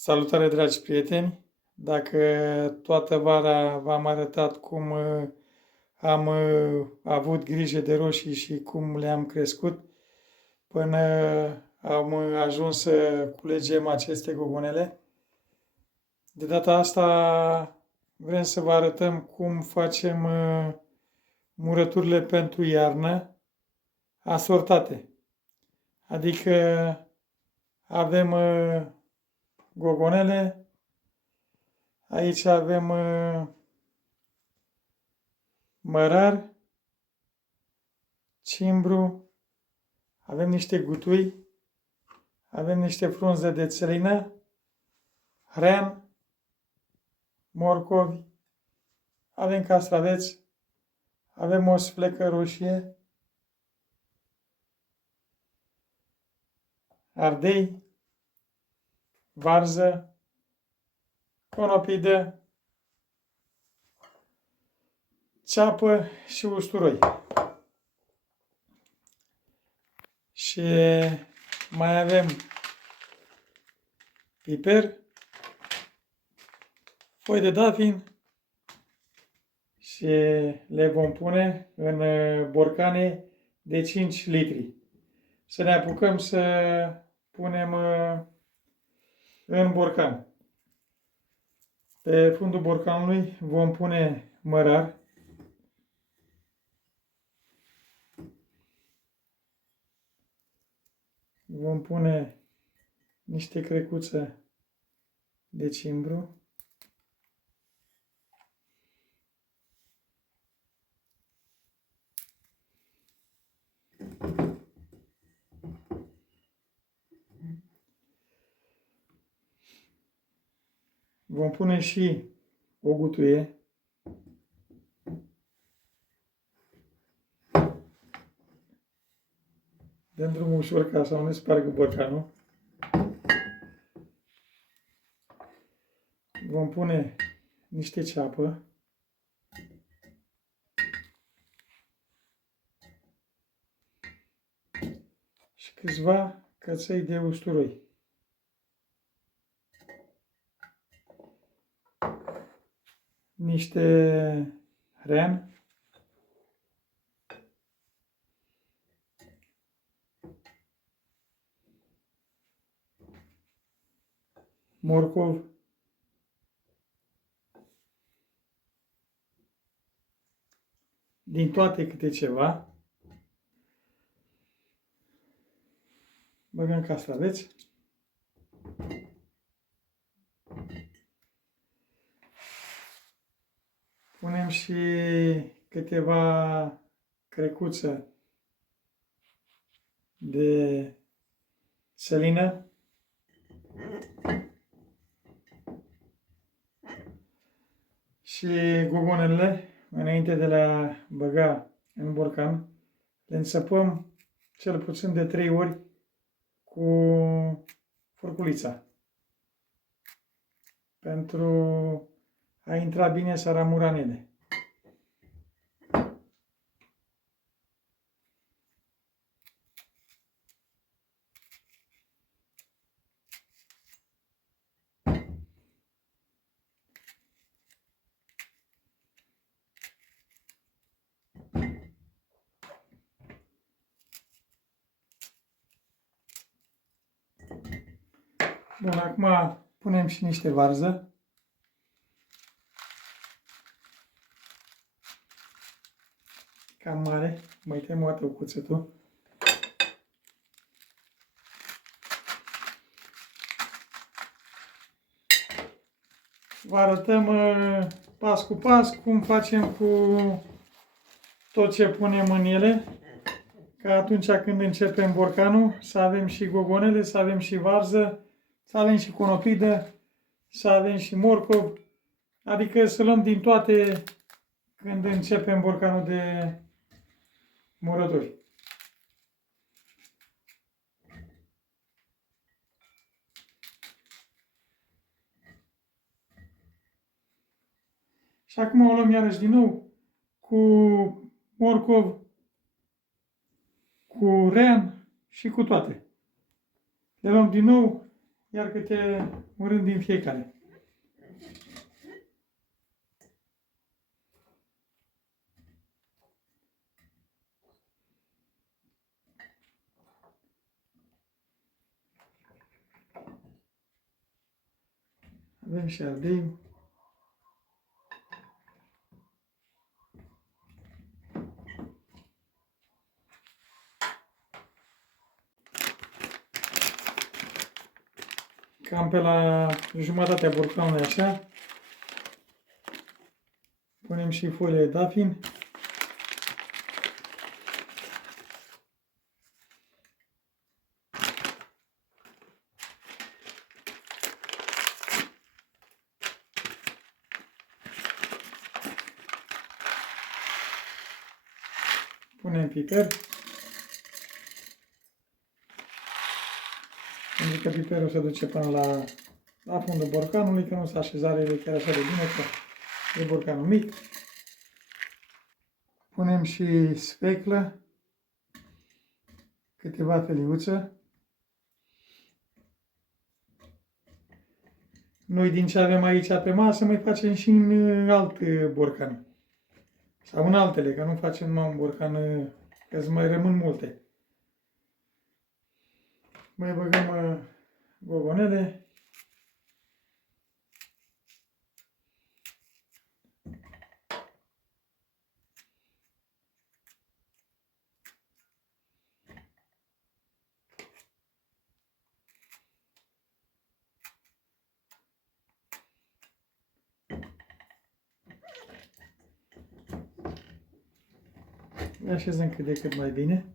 Salutare, dragi prieteni! Dacă toată vara v-am arătat cum am avut grijă de roșii și cum le-am crescut până am ajuns să culegem aceste gogonele, de data asta vrem să vă arătăm cum facem murăturile pentru iarnă asortate. Adică avem gogonele, aici avem mărar, cimbru, avem niște gutui, avem niște frunze de țelină, hrean, morcovi, avem castraveți, avem o sflecă roșie, ardei, varză, conopidă, ceapă și usturoi. Și mai avem piper, foi de dafin și le vom pune în borcane de 5 litri. Să ne apucăm să punem în borcan. Pe fundul borcanului vom pune mărar. Vom pune niște crecuțe de cimbru. Vom pune și o gutuie. Dăm drumul ușor ca să nu ne spargă borcanul. Vom pune niște ceapă. Și câțiva căței de usturoi. Niște hrean. Morcov. Din toate câte ceva. Băgăm castraveți. Punem și câteva crecuțe de țelină. Și gogonele, înainte de a băga în borcan, le înțăpăm cel puțin de 3 ori cu furculița. Pentru a intra bine saramuranele. Bun, acum punem și niște varză. Cam mare, mai tem o dată cuțetul. Vă arătăm pas cu pas cum facem cu tot ce punem în ele, ca atunci când începem borcanul să avem și gogonele, să avem și varză, să avem și conopidă, să avem și morcov, adică să luăm din toate când începem borcanul de murături. Și acum o luăm iarăși din nou cu morcov, cu rean și cu toate. Le luăm din nou, iar câte un rând din fiecare. Avem și ardeiul. Cam pe la jumătatea borcanului așa. Punem și folie dafin. Punem piper. Pentru că piperul se duce până la fundul borcanului, că nu se așezare chiar așa de bine, că e borcanul mic. Punem și sfeclă, câteva feliuțe. Noi din ce avem aici pe masă mai facem și în alt borcan. Sau în altele, că nu facem numai un borcan, că îți mai rămân multe. Mai băgăm gogonele. Le așezăm cât de cât mai bine.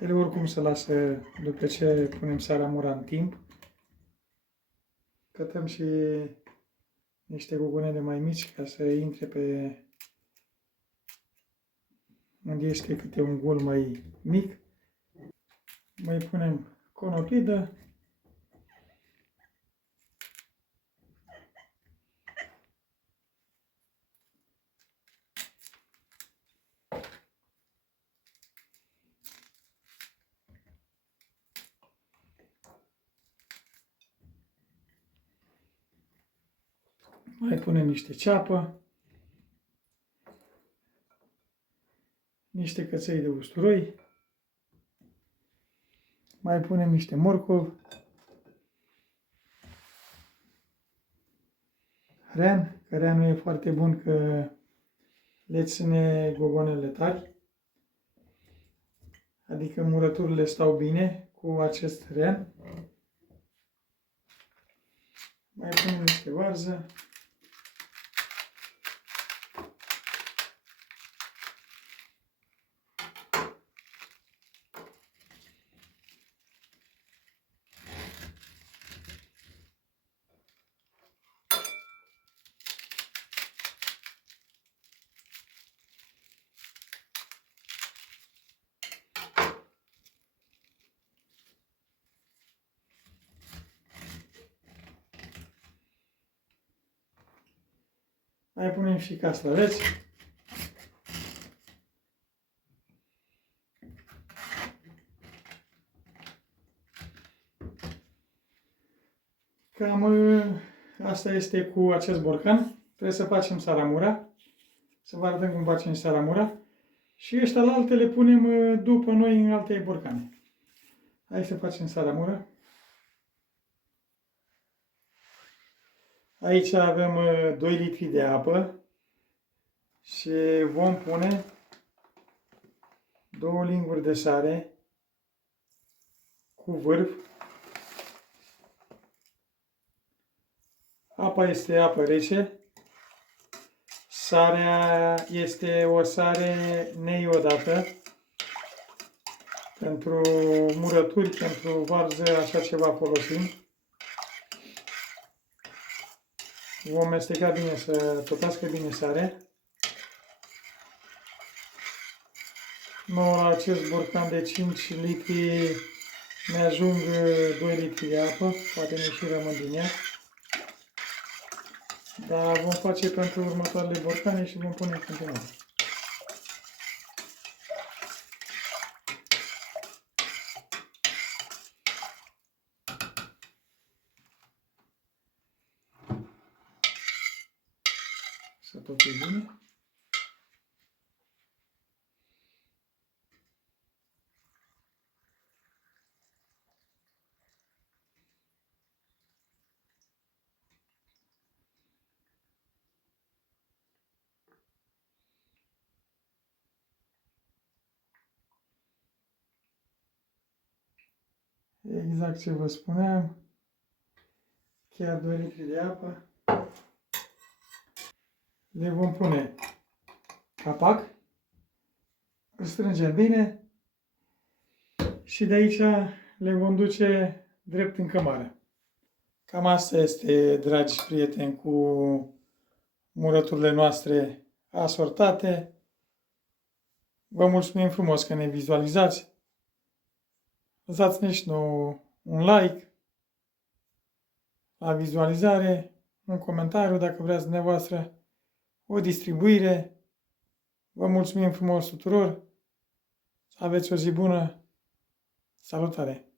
Ele oricum se lasă după ce punem saramura în timp. Cătăm și niște gogonele mai mici ca să intre pe unde este câte un gol mai mic. Mai punem conopidă. Mai punem niște ceapă, niște căței de usturoi, mai punem niște morcov, rean, că reanul e foarte bun că le ține gogonele tari, adică murăturile stau bine cu acest rean. Mai punem niște varză. Mai punem și castraveți. Cam asta este cu acest borcan. Trebuie să facem saramura. Să vă arătăm cum facem saramura. Și ăștia la alte le punem după noi în alte borcane. Hai să facem saramura. Aici avem 2 litri de apă și vom pune 2 linguri de sare cu vârf. Apa este apă rece. Sarea este o sare neiodată. Pentru murături, pentru varză, așa ceva folosim. Vom mesteca bine să topească bine sarea. La acest borcan de 5 litri mi-ajung 2 litri de apă, poate ne și rămân din ea. Dar vom face pentru următoarele borcane și vom pune în continuare. să tot fie bine. Exact ce vă spuneam, chiar 2 litri de apă. Le vom pune capac, îl strângem bine și de aici le vom duce drept în cămară. Cam asta este, dragi prieteni, cu murăturile noastre asortate. Vă mulțumim frumos că ne vizualizați. Lăsați-ne și nouă un like la vizualizare, un comentariu dacă vreați dumneavoastră, o distribuire. Vă mulțumim frumos tuturor. Să aveți o zi bună. Salutare!